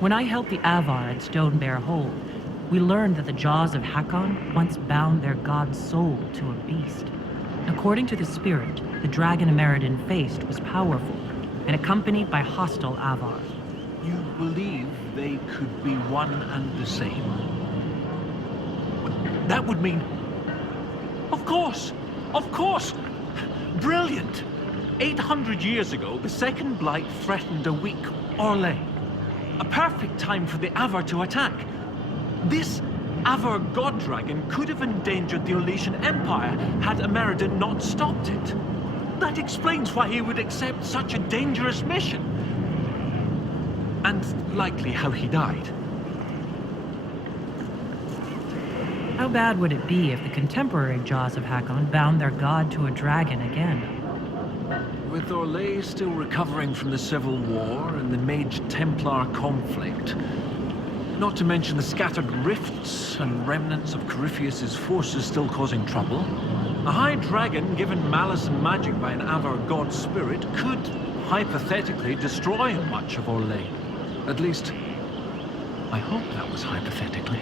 When I helped the Avar at Stone Bear Hole, we learned that the jaws of Hakkon once bound their god's soul to a beast. According to the spirit, the dragon Ameridan faced was powerful and accompanied by hostile Avar. You believe they could be one and the same? That would mean... Of course! Of course! Brilliant! 800 years ago, the Second Blight threatened a weak Orlais. A perfect time for the Avar to attack. This Avar god dragon could have endangered the Orlesian Empire had Ameridan not stopped it. That explains why he would accept such a dangerous mission. And likely how he died. How bad would it be if the contemporary jaws of Hakkon bound their god to a dragon again? With Orlais still recovering from the Civil War and the Mage-Templar conflict, not to mention the scattered rifts and remnants of Corypheus's forces still causing trouble, a high dragon given malice and magic by an Avar god spirit could, hypothetically, destroy much of Orlais. At least, I hope that was hypothetically.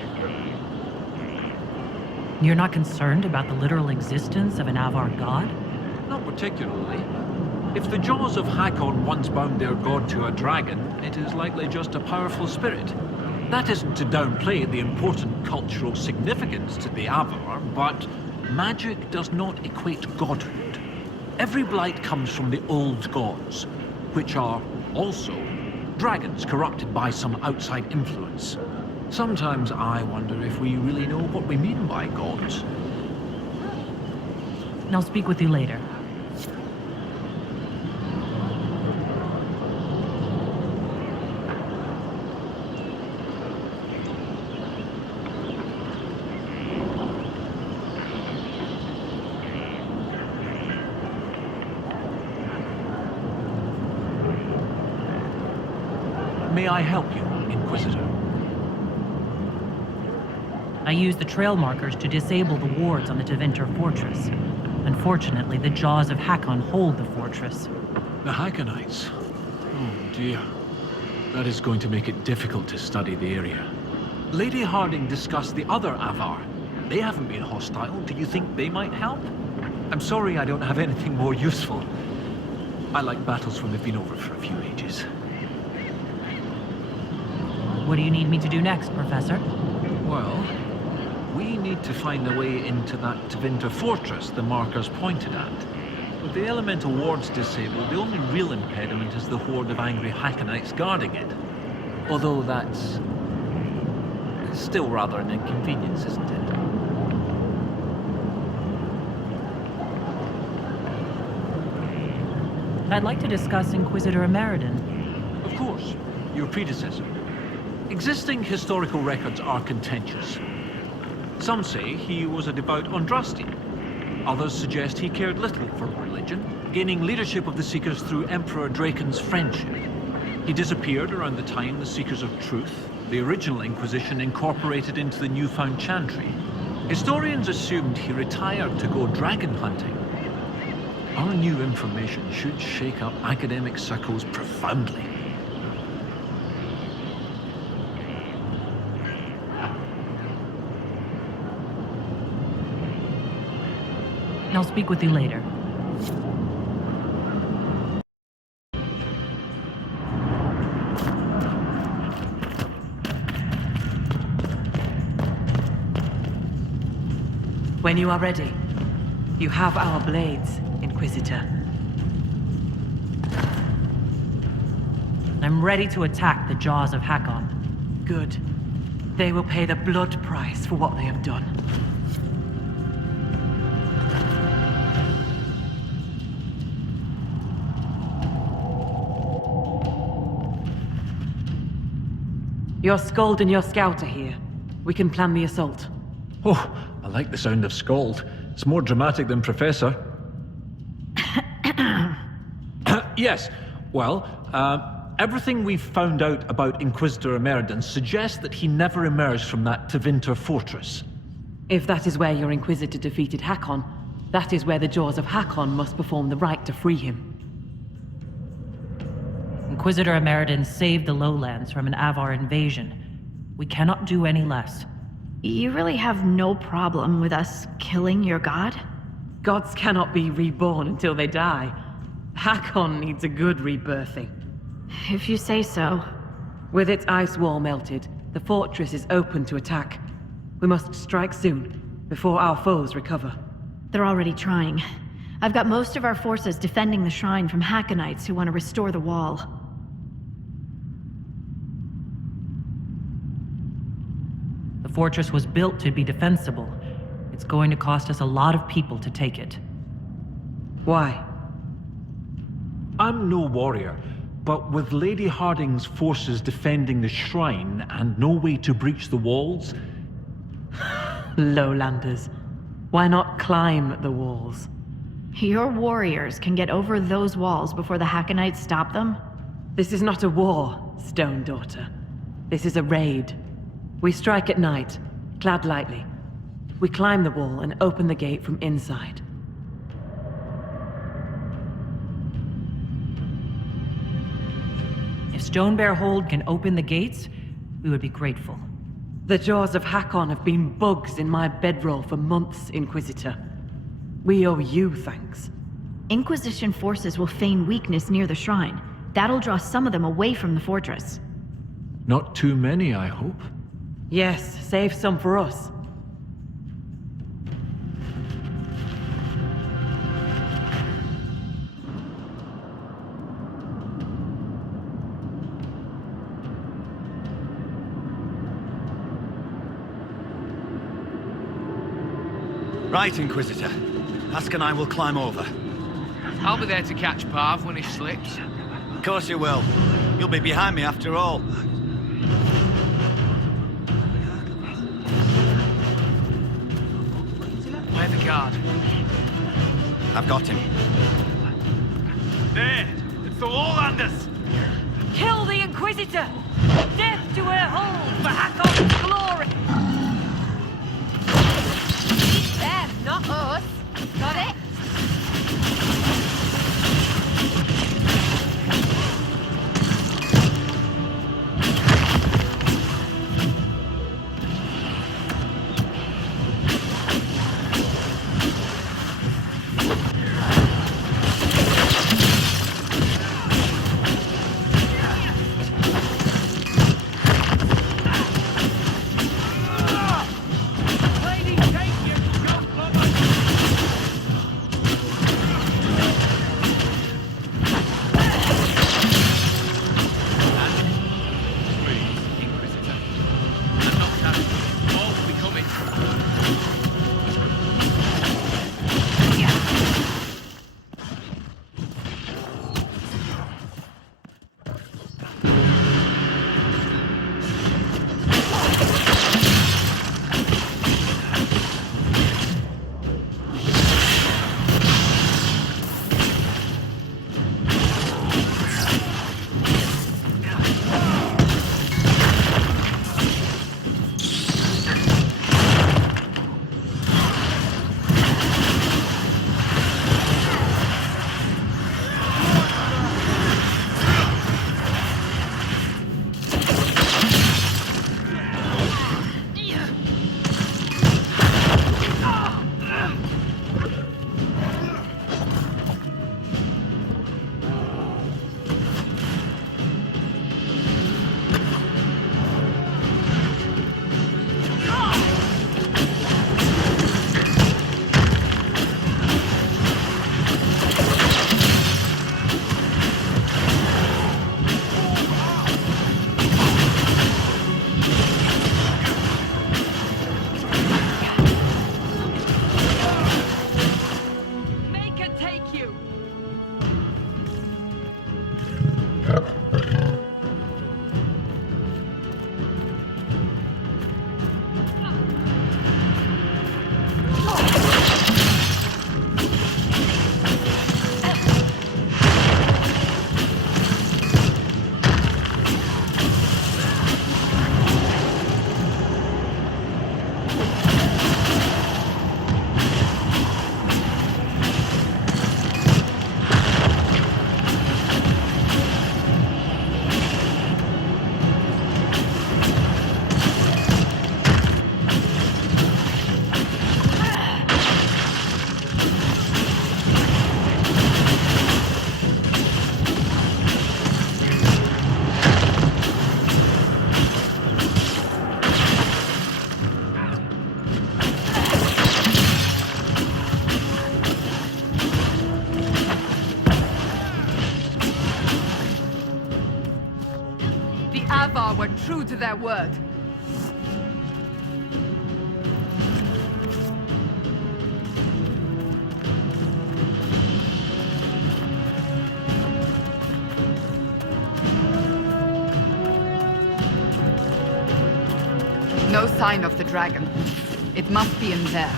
You're not concerned about the literal existence of an Avar god? Not particularly. If the jaws of Hakkon once bound their god to a dragon, it is likely just a powerful spirit. That isn't to downplay the important cultural significance to the Avar, but magic does not equate godhood. Every blight comes from the old gods, which are also dragons corrupted by some outside influence. Sometimes I wonder if we really know what we mean by gods. I'll speak with you later. May I help you, Inquisitor? I used the trail markers to disable the wards on the Tevinter fortress. Unfortunately, the jaws of Hakkon hold the fortress. The Hakkonites? Oh dear. That is going to make it difficult to study the area. Lady Harding discussed the other Avar. They haven't been hostile. Do you think they might help? I'm sorry I don't have anything more useful. I like battles when they've been over for a few ages. What do you need me to do next, Professor? Well, we need to find a way into that Tevinter fortress the markers pointed at. With the elemental wards disabled, the only real impediment is the horde of angry Hakkonites guarding it. Although that's still rather an inconvenience, isn't it? I'd like to discuss Inquisitor Ameridan. Of course, your predecessor. Existing historical records are contentious. Some say he was a devout Andrastian. Others suggest he cared little for religion, gaining leadership of the Seekers through Emperor Draken's friendship. He disappeared around the time the Seekers of Truth, the original Inquisition, incorporated into the newfound Chantry. Historians assumed he retired to go dragon hunting. Our new information should shake up academic circles profoundly. I'll speak with you later. When you are ready, you have our blades, Inquisitor. I'm ready to attack the jaws of Hakkon. Good. They will pay the blood price for what they have done. Your Skald and your Scout are here. We can plan the assault. Oh, I like the sound of Skald. It's more dramatic than Professor. Yes, well, everything we've found out about Inquisitor Ameridan suggests that he never emerged from that Tevinter fortress. If that is where your Inquisitor defeated Hakkon, that is where the jaws of Hakkon must perform the rite to free him. Inquisitor Emeridin saved the lowlands from an Avar invasion. We cannot do any less. You really have no problem with us killing your god? Gods cannot be reborn until they die. Hakkon needs a good rebirthing. If you say so. With its ice wall melted, the fortress is open to attack. We must strike soon, before our foes recover. They're already trying. I've got most of our forces defending the shrine from Hakkonites who want to restore the wall. The fortress was built to be defensible. It's going to cost us a lot of people to take it. Why? I'm no warrior, but with Lady Harding's forces defending the shrine and no way to breach the walls... Lowlanders. Why not climb the walls? Your warriors can get over those walls before the Hakkonites stop them? This is not a war, Stone Daughter. This is a raid. We strike at night, clad lightly. We climb the wall and open the gate from inside. If Stonebear Hold can open the gates, we would be grateful. The jaws of Hakkon have been bugs in my bedroll for months, Inquisitor. We owe you thanks. Inquisition forces will feign weakness near the shrine. That'll draw some of them away from the fortress. Not too many, I hope. Yes, save some for us. Right, Inquisitor. Ask and I will climb over. I'll be there to catch Parv when he slips. Of course you will. You'll be behind me after all. Where the guard? I've got him. There! It's the Lowlanders! Kill the Inquisitor! Death to her hold for Hakkon's glory! Them, not us. Got it? Avar were true to their word. No sign of the dragon. It must be in there.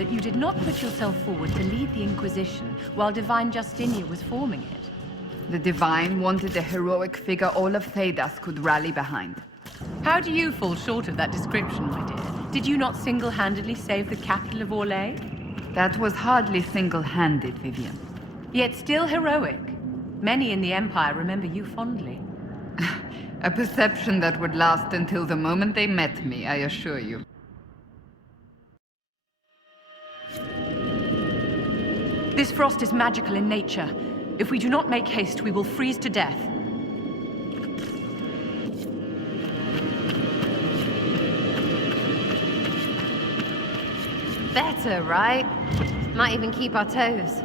that you did not put yourself forward to lead the Inquisition while Divine Justinia was forming it. The Divine wanted a heroic figure all of Thedas could rally behind. How do you fall short of that description, my dear? Did you not single-handedly save the capital of Orlais? That was hardly single-handed, Vivian. Yet still heroic. Many in the Empire remember you fondly. A perception that would last until the moment they met me, I assure you. This frost is magical in nature. If we do not make haste, we will freeze to death. Better, right? Might even keep our toes.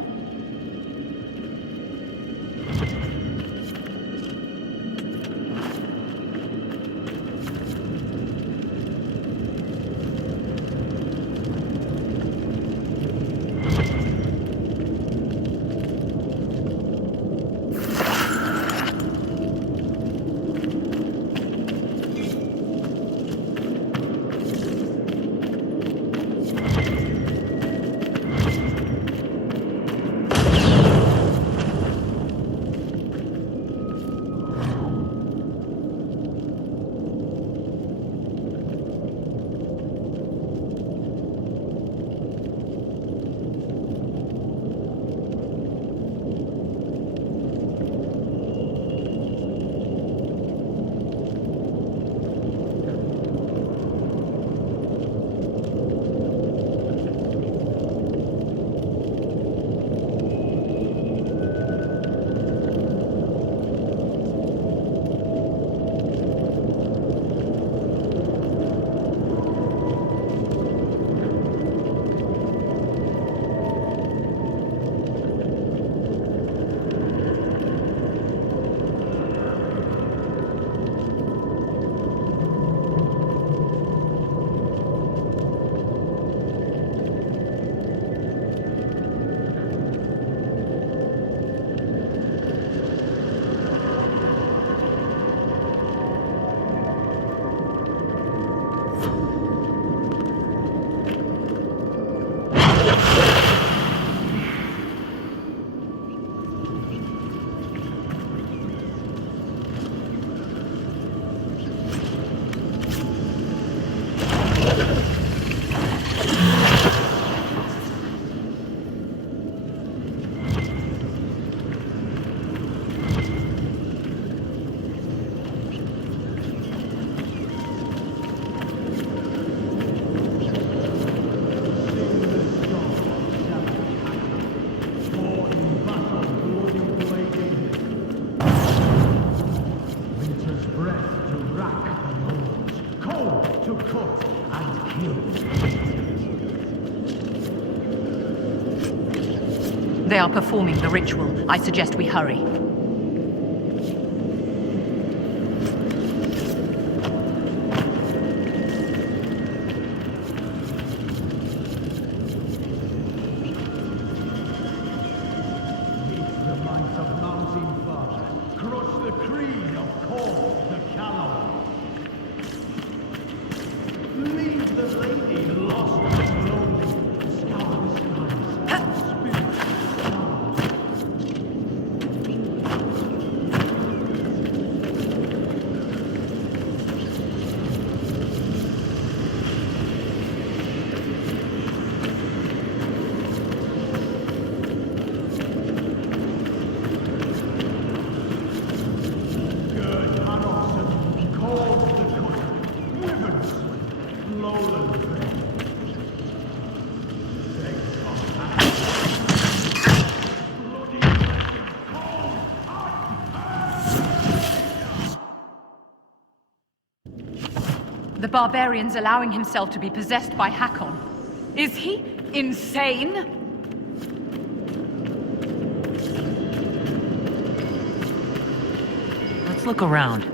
They are performing the ritual. I suggest we hurry. The barbarian's allowing himself to be possessed by Hakkon. Is he insane? Let's look around.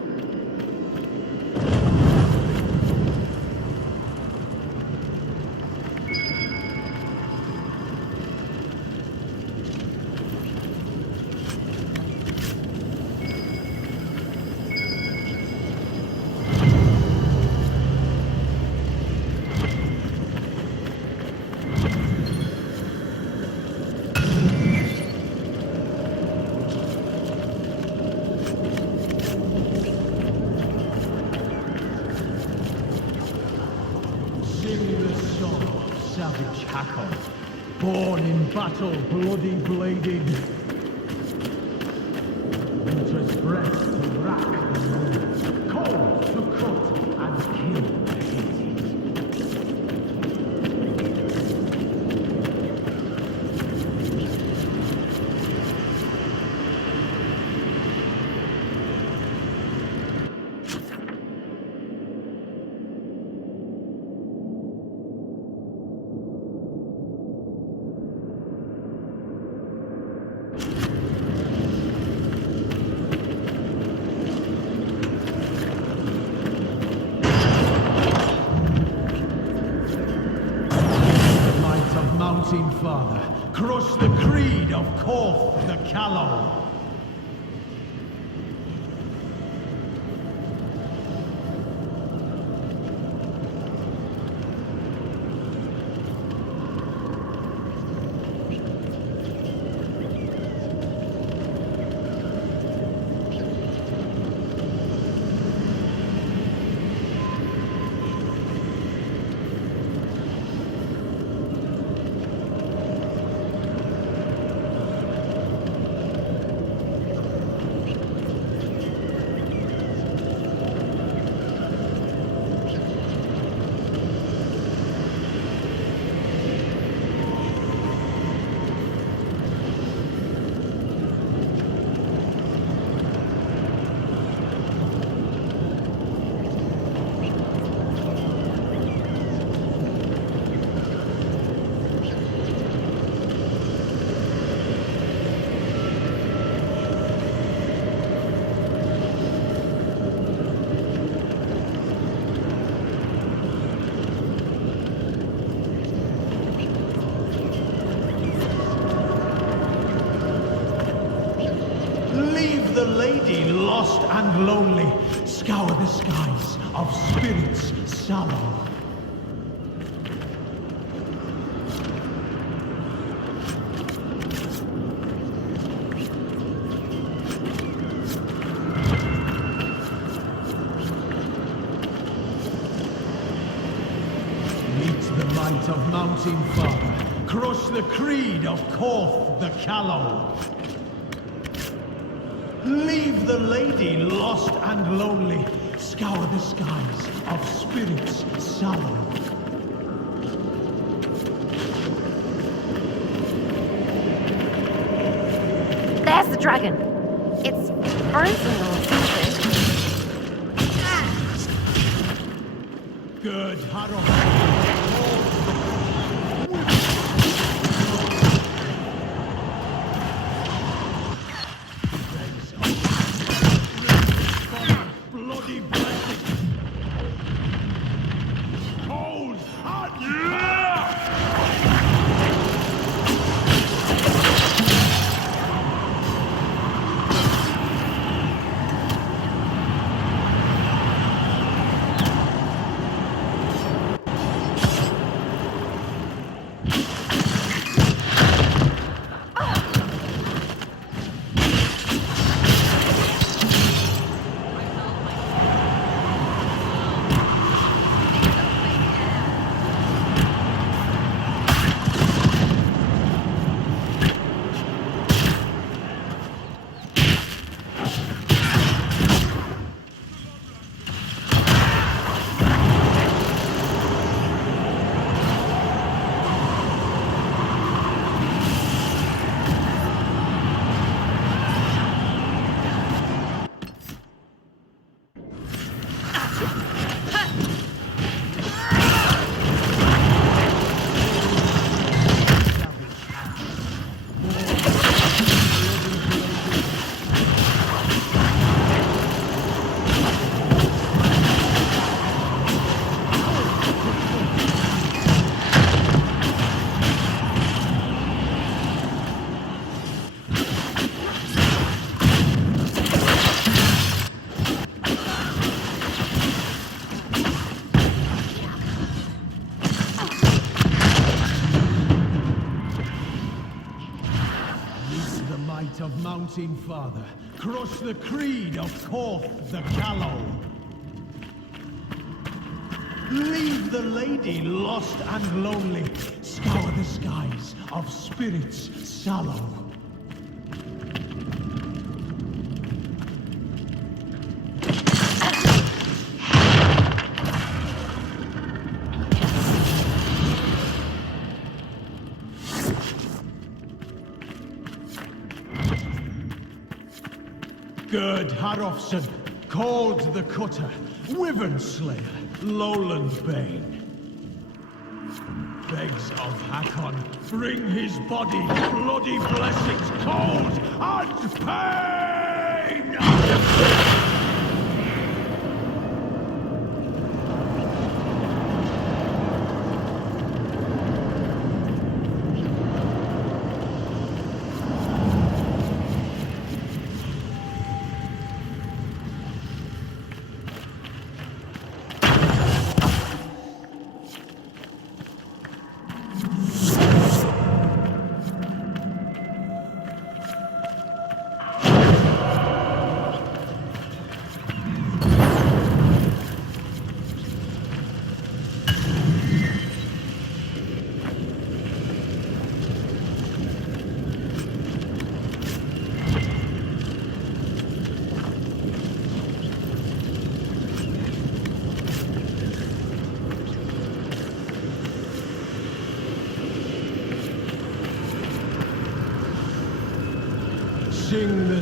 Savage Hakkon, born in battle, bloody bladed. Winter's breath to rack the moon, cold to cut and kill the hated. Father, crush the creed of Korth the Callow. The lady lost and lonely, scour the skies of spirits sallow. Meet the might of Mountain Father, crush the creed of Korth the Callow. Leave the lady lost and lonely, scour the skies of spirits sallow. There's the dragon. It's frozen or something. Good, Hakkon. Of Mountain Father, crush the creed of Korth the Callow. Leave the lady lost and lonely, scour the skies of spirits sallow. Gerd Harofson, called the Cutter, Wyvern Slayer, Lowland Bane. Begs of Hakkon, bring his body, bloody blessings, cold and pain!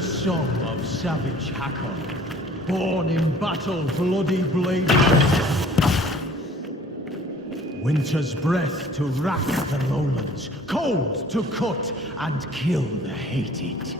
the song of savage Hakkon, born in battle, bloody bladed. Winter's breath to rack the lowlands, cold to cut and kill the hated.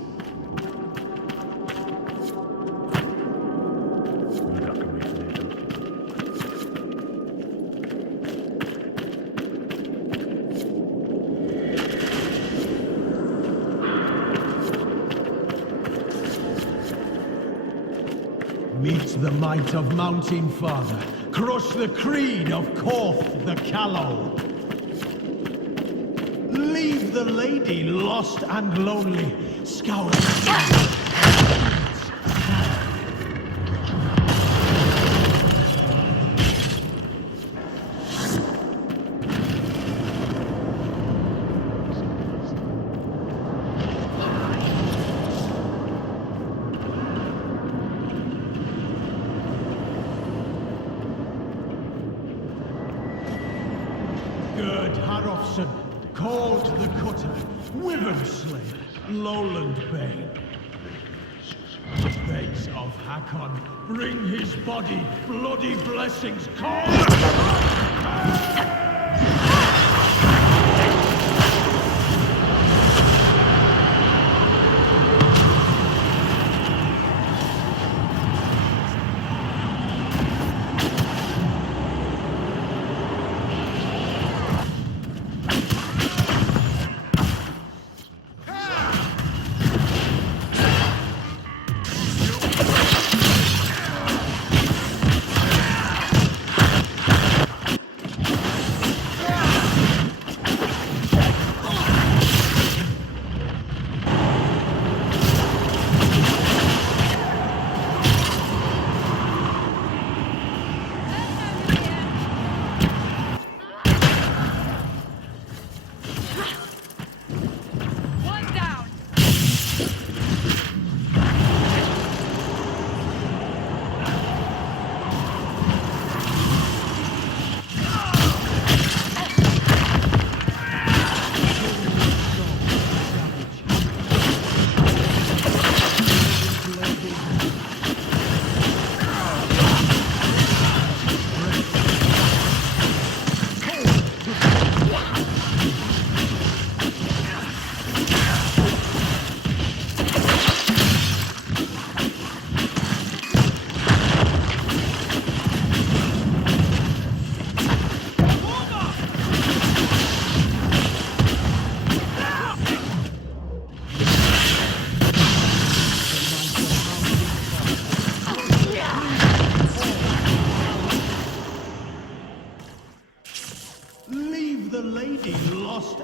Meet the might of Mountain Father. Crush the creed of Korth the Callow. Leave the lady lost and lonely. Scour the called the Cutter, Wyvern Slayer, Lowland Bane. Face of Hakkon, bring his body, bloody blessings, call!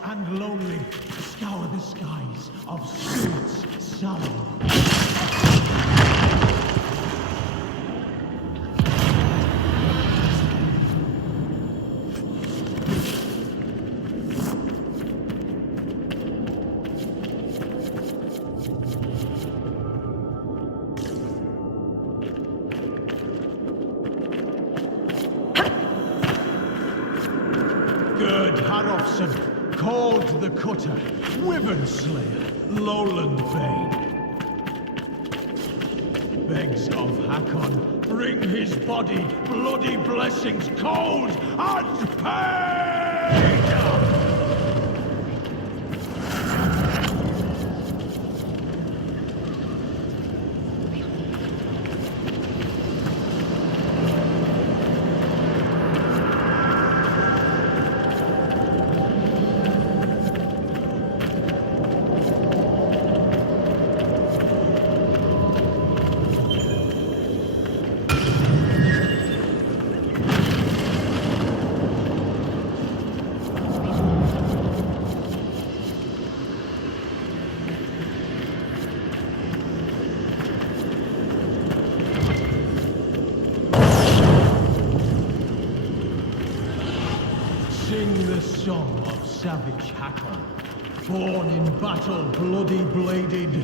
And lonely, scour the skies of spirits sullen. Gerd Harofsson, called the Cutter, Wyvern Slayer, Lowland Bane. Begs of Hakkon, bring his body, bloody blessings, cold and pain! Sing the song of savage Hakkon, born in battle, bloody bladed.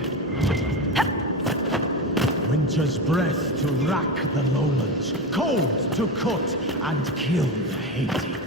Winter's breath to rack the lowlands, cold to cut and kill the hated.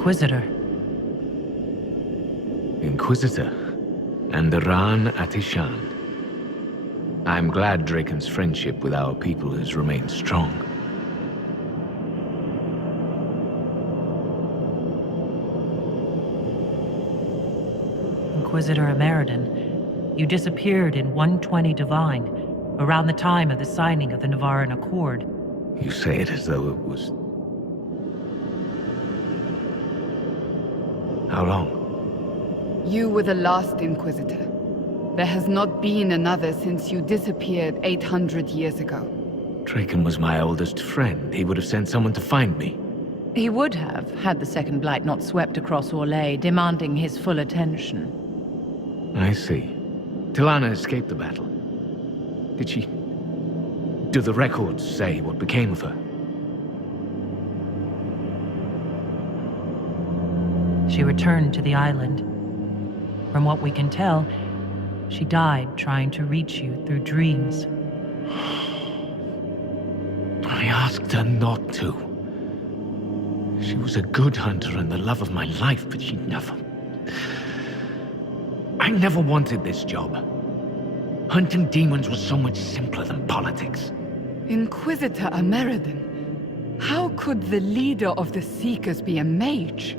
Inquisitor. Inquisitor. And Aran Atishan. I'm glad Draken's friendship with our people has remained strong. Inquisitor Ameridan, you disappeared in 120 Divine, around the time of the signing of the Navaran Accord. You say it as though it was... How long? You were the last Inquisitor. There has not been another since you disappeared 800 years ago. Draken was my oldest friend. He would have sent someone to find me. He would have, had the Second Blight not swept across Orlais, demanding his full attention. I see. Tilana escaped the battle. Did she... Do the records say what became of her? She returned to the island. From what we can tell, she died trying to reach you through dreams. I asked her not to. She was a good hunter and the love of my life, but she never... I never wanted this job. Hunting demons was so much simpler than politics. Inquisitor Ameridan, how could the leader of the Seekers be a mage?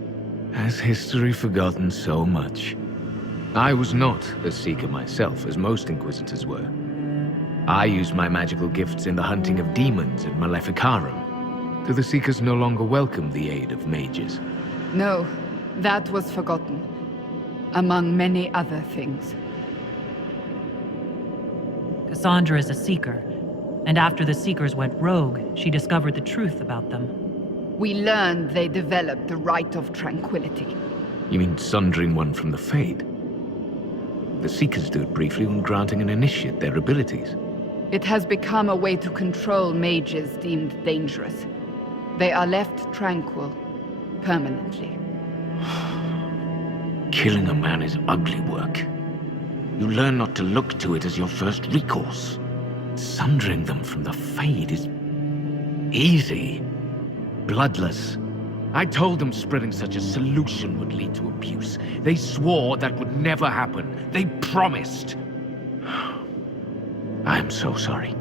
Has history forgotten so much? I was not a Seeker myself, as most Inquisitors were. I used my magical gifts in the hunting of demons at Maleficarum. Do the Seekers no longer welcome the aid of mages? No, that was forgotten. Among many other things. Cassandra is a Seeker, and after the Seekers went rogue, she discovered the truth about them. We learned they developed the Rite of Tranquility. You mean sundering one from the Fade? The Seekers do it briefly when granting an initiate their abilities. It has become a way to control mages deemed dangerous. They are left tranquil, permanently. Killing a man is ugly work. You learn not to look to it as your first recourse. Sundering them from the Fade is... easy. Bloodless. I told them spreading such a solution would lead to abuse. They swore that would never happen. They promised. I'm so sorry.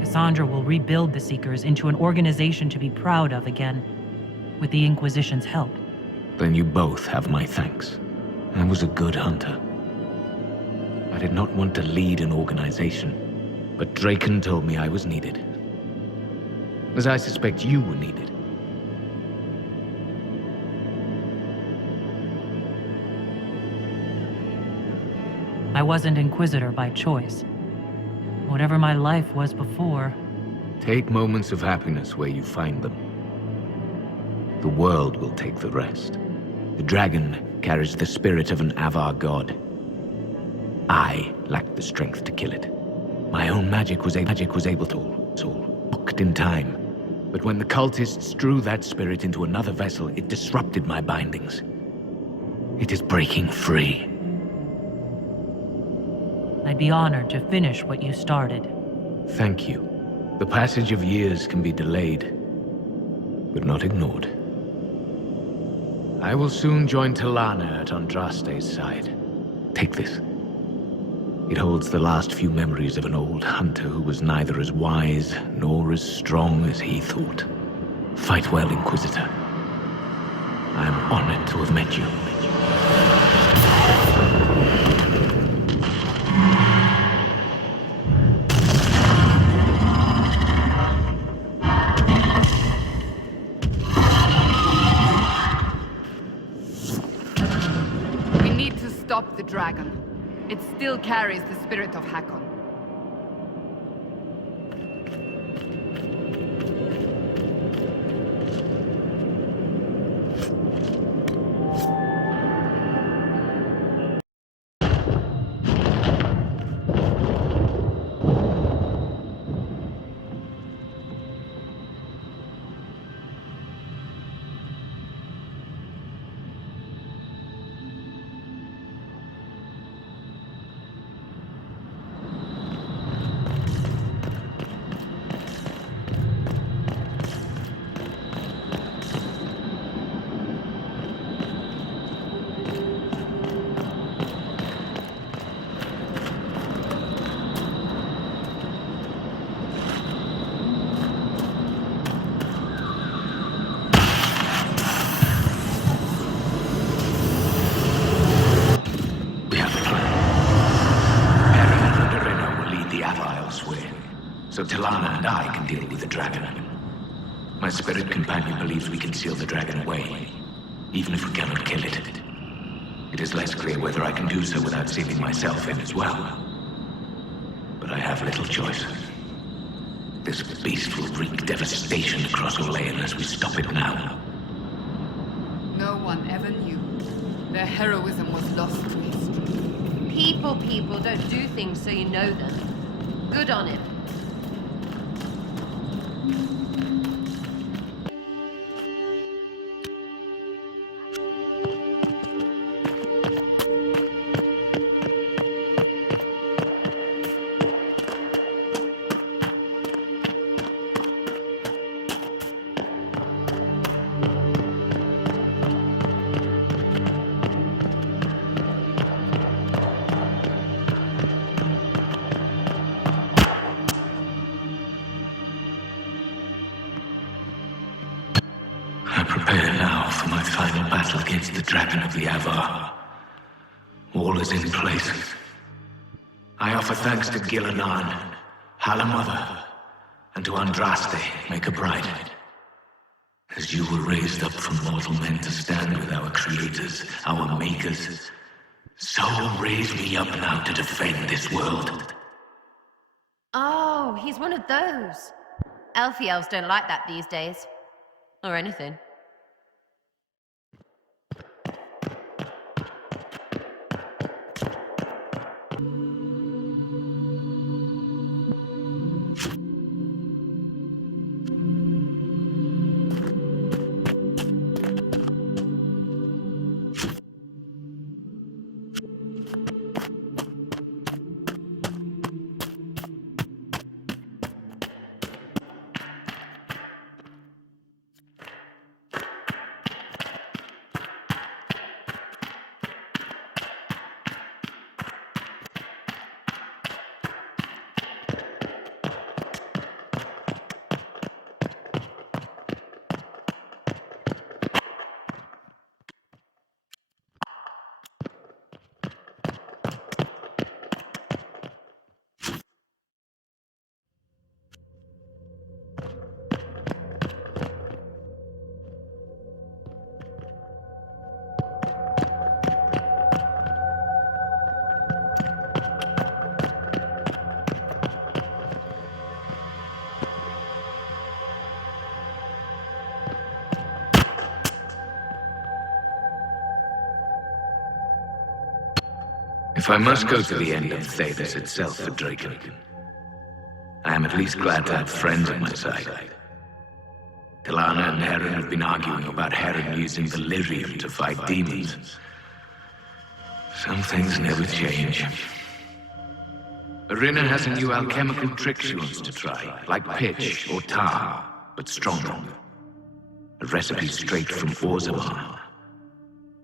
Cassandra will rebuild the Seekers into an organization to be proud of again, with the Inquisition's help. Then you both have my thanks. I was a good hunter. I did not want to lead an organization, but Draken told me I was needed. As I suspect you were needed. I wasn't Inquisitor by choice. Whatever my life was before... Take moments of happiness where you find them. The world will take the rest. The dragon carries the spirit of an Avar god. I lacked the strength to kill it. My own magic was able to... all booked in time. But when the cultists drew that spirit into another vessel, it disrupted my bindings. It is breaking free. I'd be honored to finish what you started. Thank you. The passage of years can be delayed, but not ignored. I will soon join Tilana at Andraste's side. Take this. It holds the last few memories of an old hunter who was neither as wise nor as strong as he thought. Fight well, Inquisitor. I am honored to have met you. We need to stop the dragon. It still carries the spirit of Hakkon. so Tilana and I can deal with the dragon. My spirit companion believes we can seal the dragon away, even if we cannot kill it. It is less clear whether I can do so without sealing myself in as well. But I have little choice. This beast will wreak devastation across Orlea unless we stop it now. No one ever knew. Their heroism was lost to history. People don't do things so you know them. Good on him. Prepare now for my final battle against the Dragon of the Avar. All is in place. I offer thanks to Gilanan, Halamother, and to Andraste, Maker Bride. As you were raised up from mortal men to stand with our creators, our makers, so raise me up now to defend this world. Oh, he's one of those. Elfie elves don't like that these days. Or anything. If I must go to the end of Thedas itself for Draken, I am at least glad to have friends at my side. Tilana and Heron have been arguing about Heron using the lyrium to fight demons. Some things never change. Irina has a new alchemical trick she wants to try, like pitch or tar, but stronger. A recipe straight from Orzammar.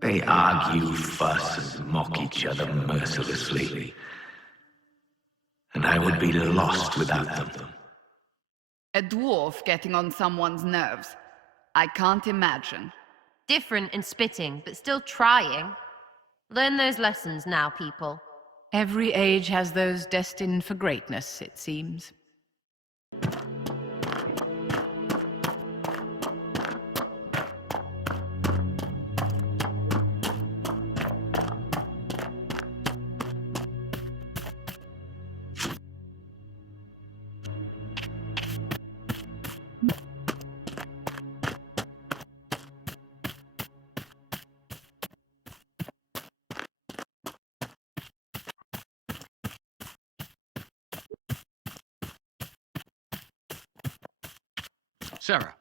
They argue, fuss, and mock each other mercilessly. And I would be lost without them. A dwarf getting on someone's nerves. I can't imagine. Different in spitting, but still trying. Learn those lessons now, people. Every age has those destined for greatness, it seems. Sarah.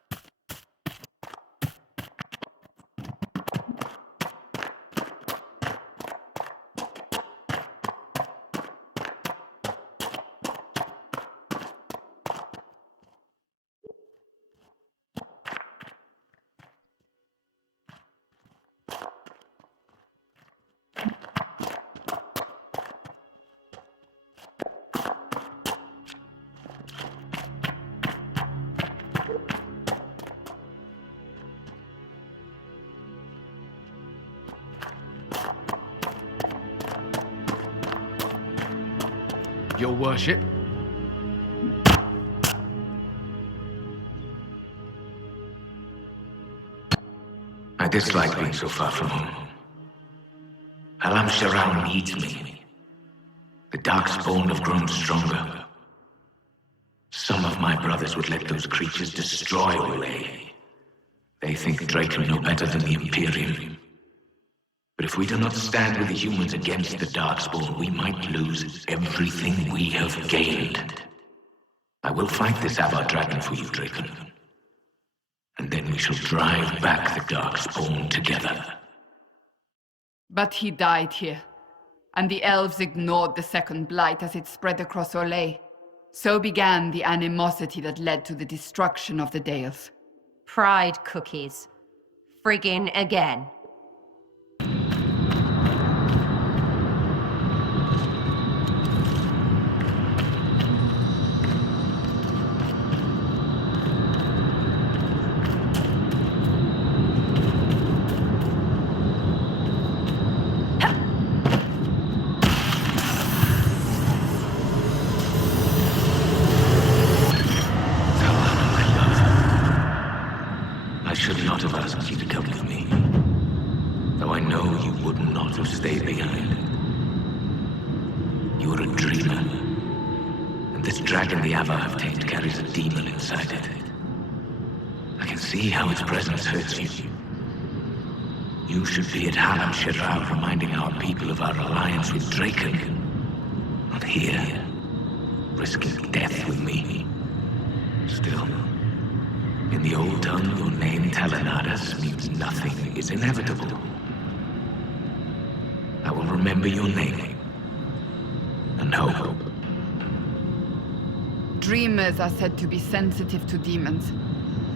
Your worship. dislike being so far from home. Alam Sharal needs me. The Darkspawn have grown stronger. Some of my brothers would let those creatures destroy Olay. They think Draken know better than the Imperium. But if we do not stand with the humans against the Darkspawn, we might lose everything we have gained. I will fight this Avar Dragon for you, Draken. And then we shall drive back the Darkspawn together. But he died here, and the elves ignored the second blight as it spread across Olay. So began the animosity that led to the destruction of the Dales. Pride cookies. Friggin' again. How its presence hurts you. You should be at Halam Shiral reminding our people of our alliance with Draken. Not here, risking death with me. Still, in the old tongue, your name, Talanadas, means nothing is inevitable. I will remember your name, and hope. Dreamers are said to be sensitive to demons.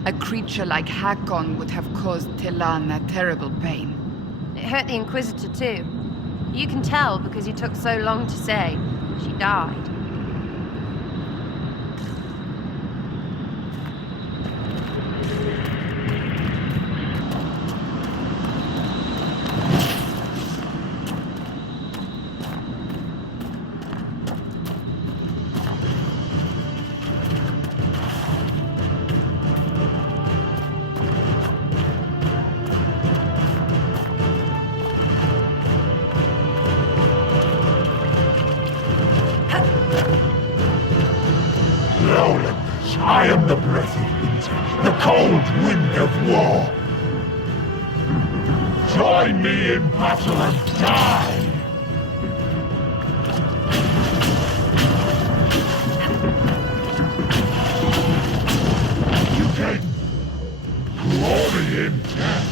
A creature like Hakkon would have caused Telana terrible pain. It hurt the Inquisitor too. You can tell because you took so long to say. She died. I am the breath of winter, the cold wind of war. Join me in battle and die! You can glory in death.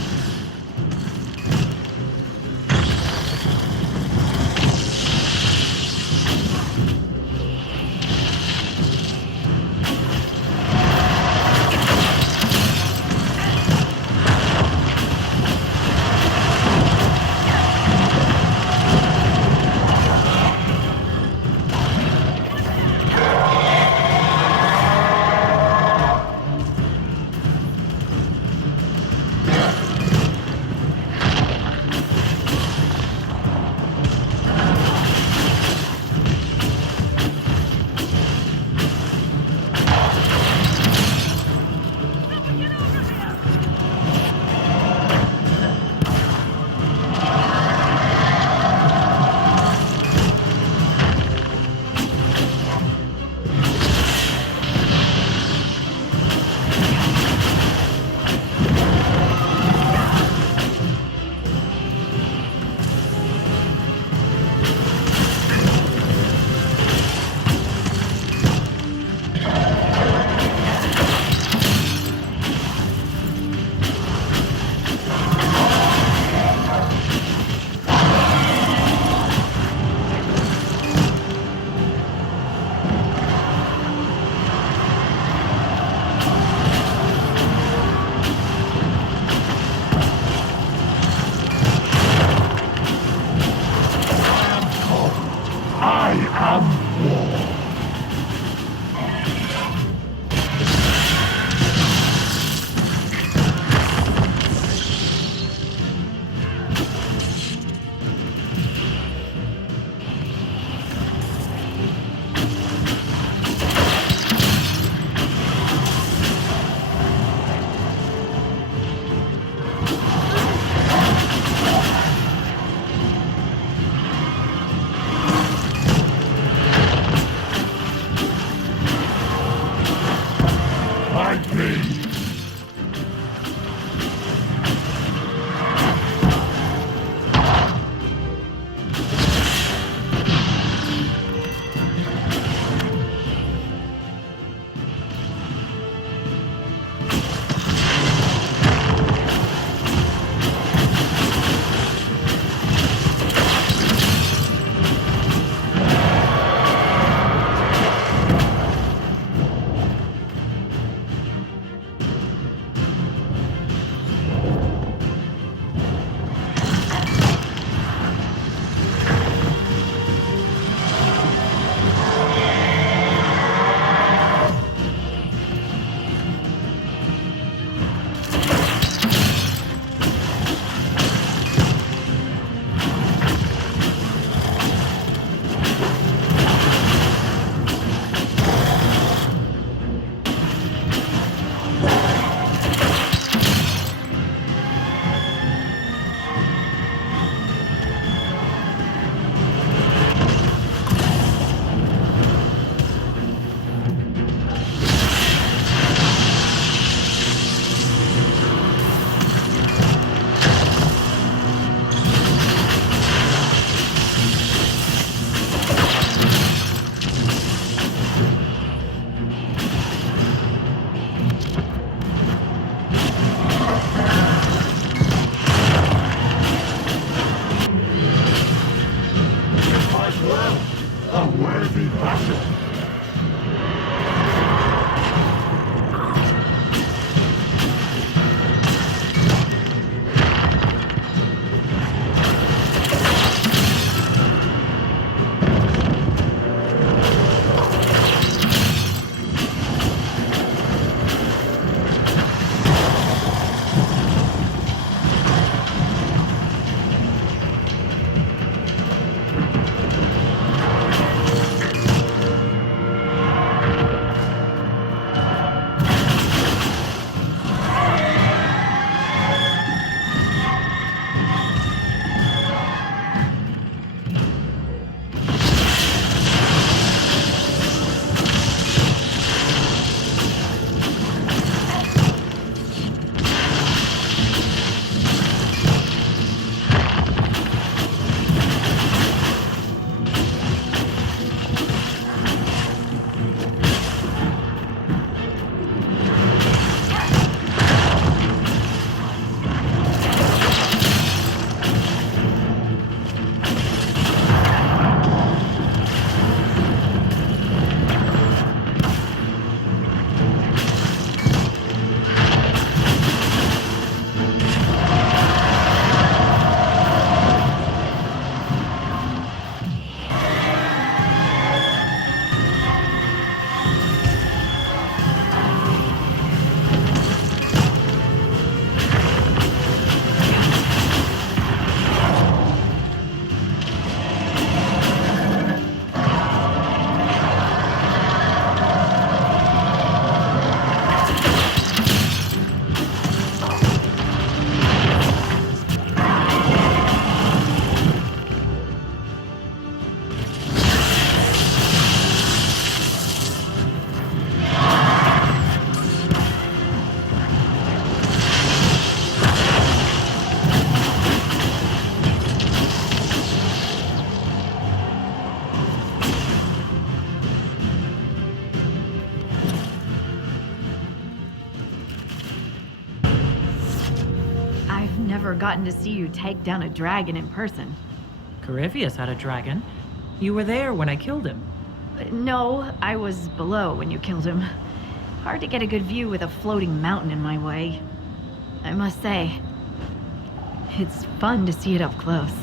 Fight me! never gotten to see you take down a dragon in person. Corypheus had a dragon. You were there when I killed him. No, I was below when you killed him. Hard to get a good view with a floating mountain in my way. I must say, it's fun to see it up close.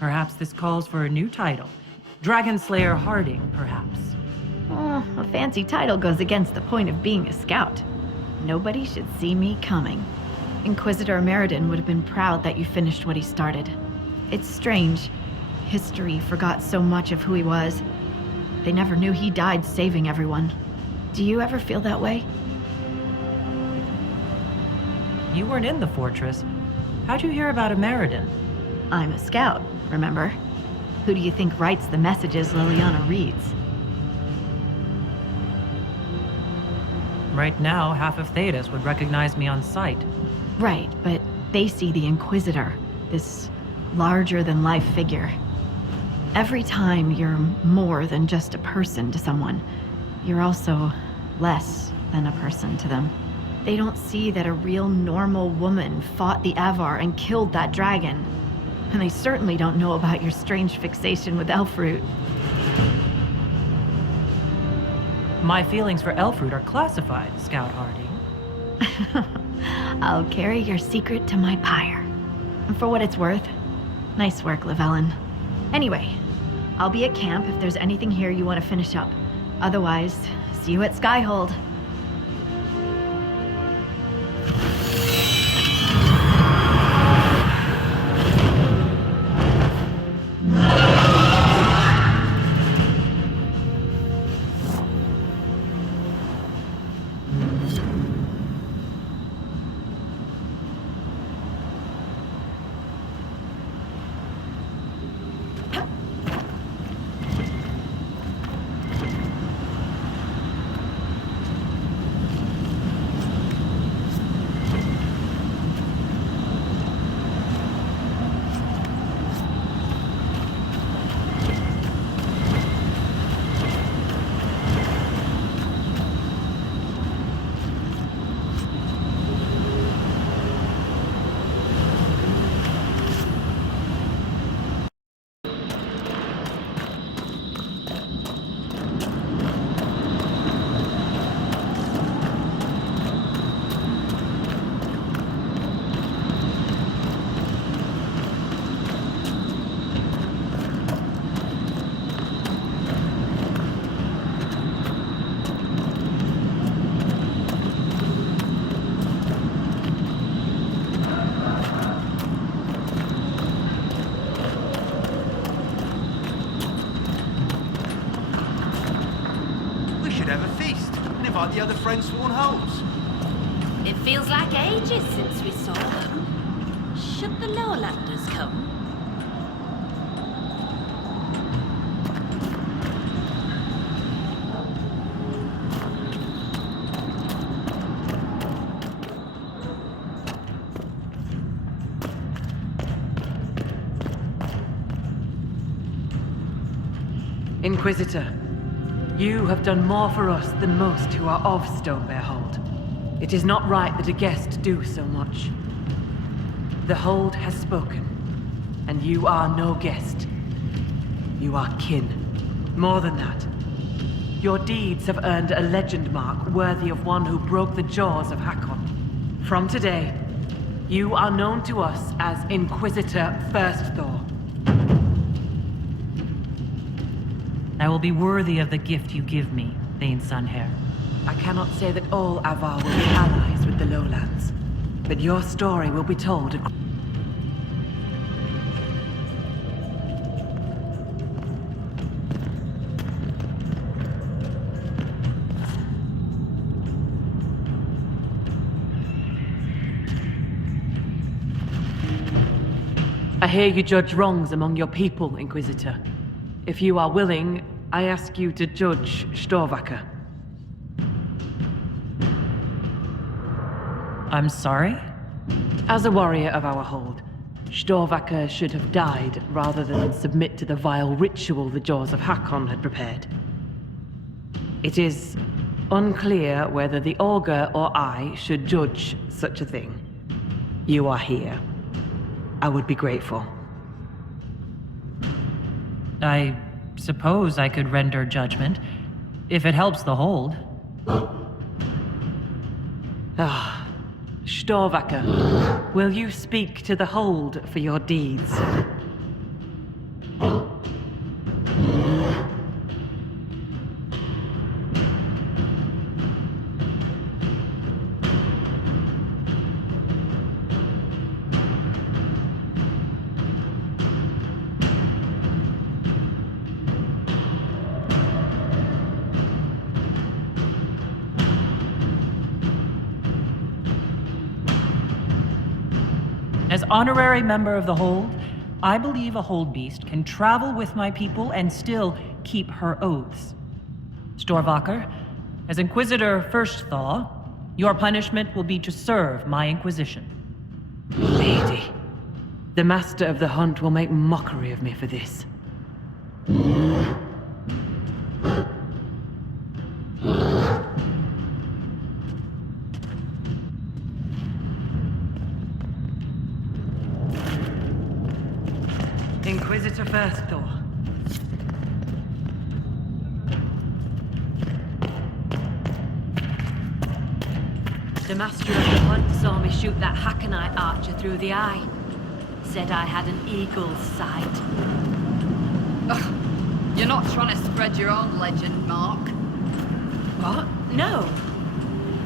Perhaps this calls for a new title. Dragon Slayer Harding, perhaps. Oh, a fancy title goes against the point of being a scout. Nobody should see me coming. Inquisitor Meriden would have been proud that you finished what he started. It's strange. History forgot so much of who he was. They never knew he died saving everyone. Do you ever feel that way? You weren't in the fortress. How'd you hear about a Meriden? I'm a scout, remember? Who do you think writes the messages Liliana reads? Right now, half of Thedas would recognize me on sight. Right, but they see the Inquisitor, this larger-than-life figure. Every time you're more than just a person to someone, you're also less than a person to them. They don't see that a real normal woman fought the Avar and killed that dragon. And they certainly don't know about your strange fixation with Elfroot. My feelings for Elfroot are classified, Scout Harding. I'll carry your secret to my pyre. And for what it's worth, nice work, Llewellyn. Anyway, I'll be at camp if there's anything here you want to finish up. Otherwise, see you at Skyhold. The other friend-sworn holes. It feels like ages since we saw them. Should the Lowlanders come? Inquisitor, you have done more for us than most who are of Stonebear Hold. It is not right that a guest do so much. The Hold has spoken, and you are no guest. You are kin. More than that, your deeds have earned a legend mark worthy of one who broke the jaws of Hakkon. From today, you are known to us as Inquisitor First Thor. I will be worthy of the gift you give me, Thane Sunhair. I cannot say that all Avar will be allies with the Lowlands, but your story will be told. I hear you judge wrongs among your people, Inquisitor. If you are willing, I ask you to judge Storvaker. I'm sorry? As a warrior of our hold, Storvaker should have died rather than submit to the vile ritual the jaws of Hakkon had prepared. It is unclear whether the Augur or I should judge such a thing. You are here. I would be grateful. I suppose I could render judgment, if it helps the Hold. Ah, Storvaker, will you speak to the Hold for your deeds? As honorary member of the Hold, I believe a hold beast can travel with my people and still keep her oaths. Storvaker, as Inquisitor First Thaw, your punishment will be to serve my Inquisition. Lady, the Master of the Hunt will make mockery of me for this. Inquisitor First Thaw. The Master of the Hunt saw me shoot that Hakkonite archer through the eye. Said I had an eagle's sight. Ugh. You're not trying to spread your own legend, Mark. What? No.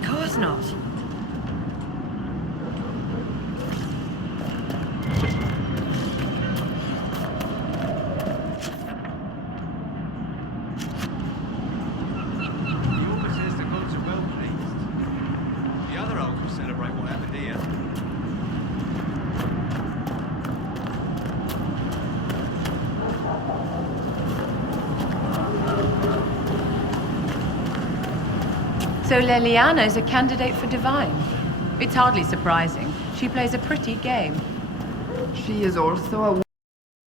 Of course not. So Leliana's a candidate for Divine. It's hardly surprising. She plays a pretty game. She is also a